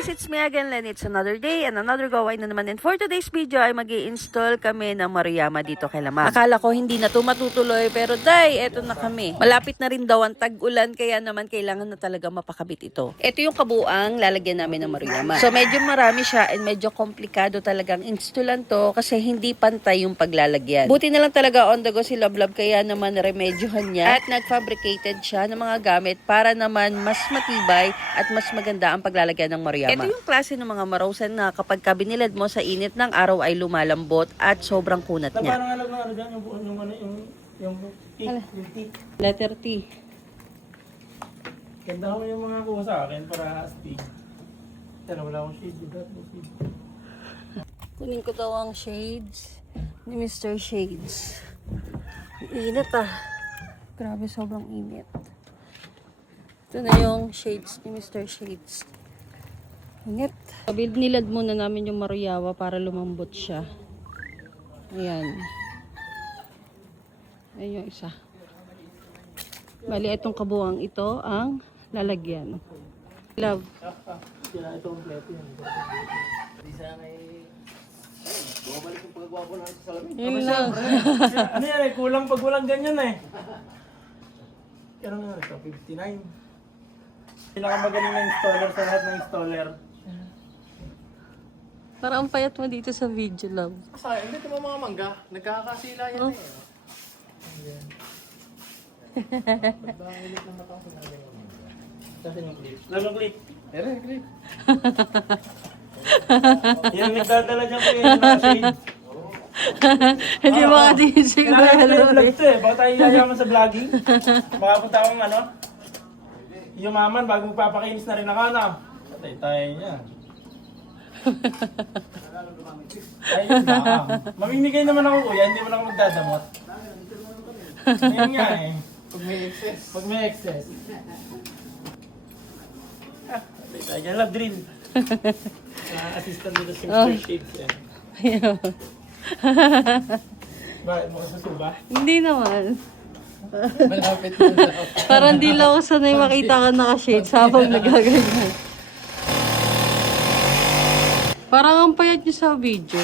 guys, it's me again, Len. It's another day and another gawain na naman. And for today's video ay mag-i-install kami ng Maruyama dito kay Lama. Akala ko hindi na to matutuloy pero day, eto na kami. Malapit na rin daw ang tag-ulan kaya naman kailangan na talaga mapakabit ito. Ito yung kabuang lalagyan namin ng Maruyama. So medyo marami siya and medyo komplikado talagang installan to kasi hindi pantay yung paglalagyan. Buti na lang talaga on the go si Lablab kaya naman remedyohan niya at nag-fabricated siya ng mga gamit para naman mas matibay at mas maganda ang paglalagyan ng Maruyama. Ito yung klase ng mga marosan na kapag binilad mo sa init ng araw ay lumalambot at sobrang kunat niya. Parang alam na ano dyan, yung T. Letter T. Ganda ko yung mga kuha sa akin para astig. Tala, wala akong shade. Kunin ko daw ang shades ni Mr. Shades. Init ah. Grabe, sobrang init. Ito na yung shades ni Mr. Shades. Init. Nilad muna namin yung Maruyama para lumambot siya. Ayan. Ayan yung isa. Bali, itong kabuang ito ang lalagyan. Love. Sila ito ang pleto yan. Hindi sana bumalik yung pagkagwapo natin sa salamin. Yun lang. Ano yan eh, kulang pag walang ganyan eh. Kaya nga ito, 59. Pinakamagaling na installer sa lahat ng installer. Parang ang payat mo dito sa video, love. Sayang, hindi ito mga mangga. Nagkakasila yan eh. Pagbangilit ng mata ko sa namin yung mangga. Kasi yung clip. Lamang clip. Meron, clip. Yan, nagdadala dyan ko yung shade. Hindi mo ka din siguro. Kailangan ito yung vlog ito eh. Baka tayo yayaman sa vlogging. Makapunta akong ano. Yumaman bago magpapakinis na rin ako na. Patay tayo niya. Ayun ba? Mamimigay naman ako kuya, hindi mo na ako magdadamot. Ayun nga eh. Pag may excess. Pag may excess. Patay tayo dyan. Love drill. Assistant dito si Mr. Shades eh. Ayaw. Bakit mo kasusuba? Hindi naman. Malapit na daw. Parang di lang ako sanay makita ka naka-shades habang nagaganyan. Parang ang payat niyo sa video.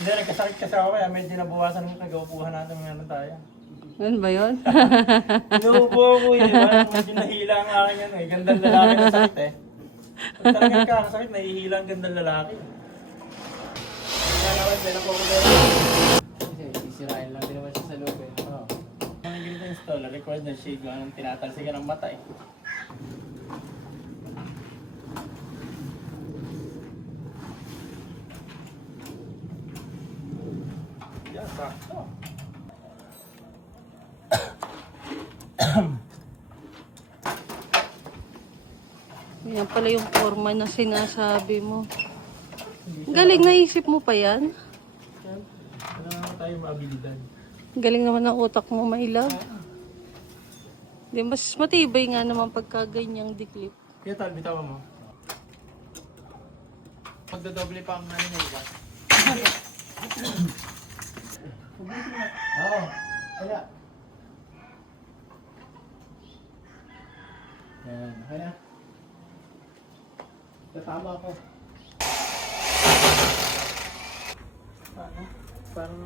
Hindi, nagkasakit kasi ako kaya medyo nabawasan ng kagaupuhan natin ng ano tayo. Ano ba yun? Inuupo ako eh, parang medyo nahila ang aking ano eh. Gandang lalaki na sakit eh. Pag talagang kakasakit, nahihila ang gandang lalaki. Kaya naman, dahil ako Kasi sisirain lang din naman siya sa loob eh. Oo. Ang ganito installer, required na shade ko anong tinatalsikan ng mata eh. Yan, sakto. Yan pala yung forma na sinasabi mo. Galing, naisip mo pa yan? Yan. Wala naman tayo maabilidad. Galing naman ang utak mo, my love. Di, mas matibay nga naman pagka ganyang diklip. Kaya tal, bitawan mo. Magdodoble pa ang ano niya iba. Oo. Kaya. Yan, okay na. Tama ako. Paano? Parang...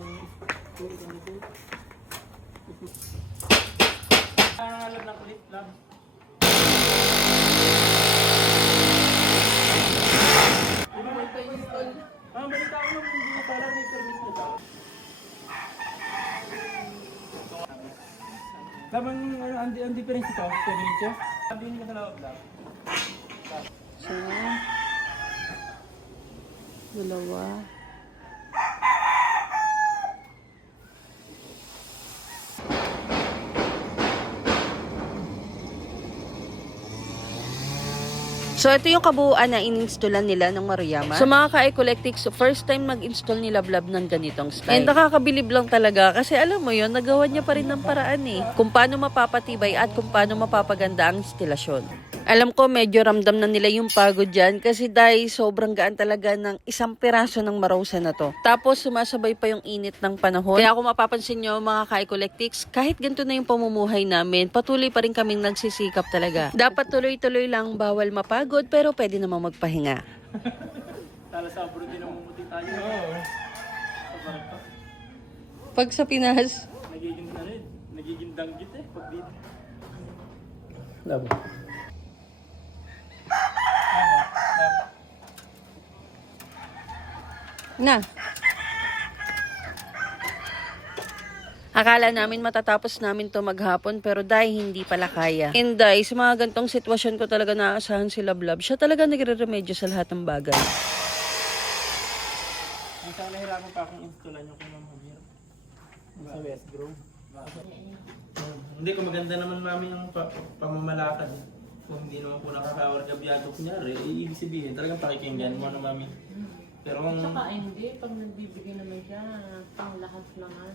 Alam ng kulit lang. Balita ko lang hindi na parang may permit na daw. Laban, ang difference ito, permit siya. Sabi niyo sa lawag lang. So, dalawa. So, ito yung kabuuan na in-installan nila ng Maruyama. So, mga ka-Ecoletics, first time mag-install ni Lablab ng ganitong style. And nakakabilib lang talaga kasi alam mo yon, nagawa niya pa rin ng paraan eh. Kung paano mapapatibay at kung paano mapapaganda ang instalasyon. Alam ko medyo ramdam na nila yung pagod dyan kasi dahil sobrang gaan talaga ng isang piraso ng marosa na to. Tapos sumasabay pa yung init ng panahon. Kaya kung mapapansin nyo mga ka-Ecolectives, kahit ganito na yung pamumuhay namin, patuloy pa rin kaming nagsisikap talaga. Dapat tuloy-tuloy lang, bawal mapagod pero pwede namang magpahinga. Tala sa abroad din ang mumuti tayo. Oo. Sabaran pa. Pag sa Pinas, Nagiging danggit eh. Pag dito. Labo. na. Akala namin matatapos namin to maghapon pero dahil hindi pala kaya. And dahil sa mga gantong sitwasyon ko talaga naaasahan si Lablab, siya talaga nagre-remedyo sa lahat ng bagay. Hindi sana nahirapan pa akong installan yung kung mahirap. Sa West Grove. Hindi ko maganda naman namin yung pamamalakad. Kung hindi naman po nakakawar gabyado kunyari, ibig sabihin talagang pakikinggan mo na mami. Pero kung... Saka hindi, pag nagbibigay naman siya, pang lahat naman.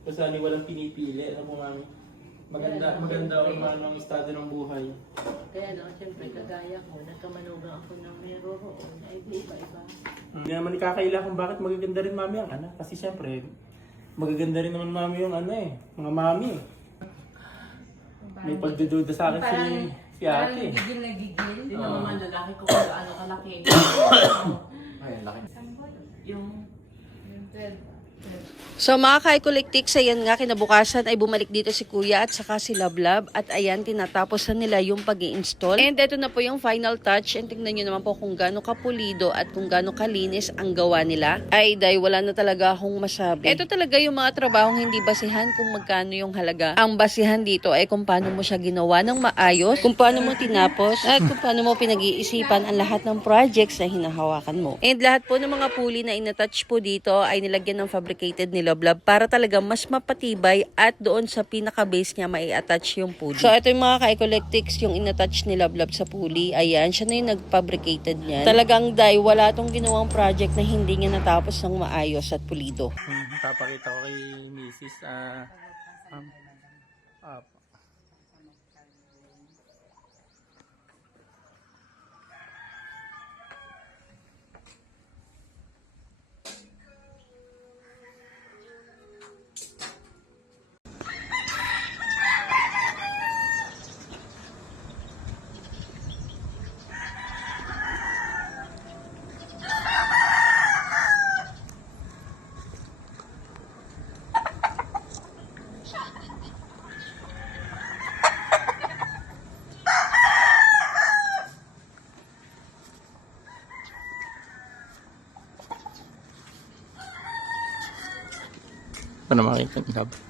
Kasi walang pinipili, ano po mami. Maganda ako naman ang estado ng buhay. Kaya lang, siyempre, kagaya ko, nagkamanugang ako ng meron, ay iba-iba. Hindi naman ikakaila kung bakit magaganda rin mami ang anak. Kasi siyempre, magaganda rin naman mami yung ano eh, mga mami eh. May pagdududa sa akin si ate. Gigil na gigil. Hindi naman lalaki ko kung gaano kalaki. Ay, ang laki. Yung So mga ka-Ecolectives, ayan nga kinabukasan ay bumalik dito si Kuya at saka si Lablab at ayan tinatapos na nila yung pag-i-install. And ito na po yung final touch and tingnan nyo naman po kung gaano kapulido at kung gaano kalinis ang gawa nila. Ay dahil wala na talaga akong masabi. Ito talaga yung mga trabahong hindi basihan kung magkano yung halaga. Ang basihan dito ay kung paano mo siya ginawa ng maayos, kung paano mo tinapos at kung paano mo pinag-iisipan ang lahat ng projects na hinahawakan mo. And lahat po ng mga pulley na inatouch po dito ay nilagyan ng fabricated ni Lablab para talaga mas mapatibay at doon sa pinaka-base niya mai-attach yung pulley. So ito yung mga ka-Ecolectives yung inattach ni Lablab sa pulley. Ayan, siya na yung nag-fabricated niyan. Talagang dahil wala tong ginawang project na hindi niya natapos ng maayos at pulido. Papakita ko kay Mrs. Ano makikita?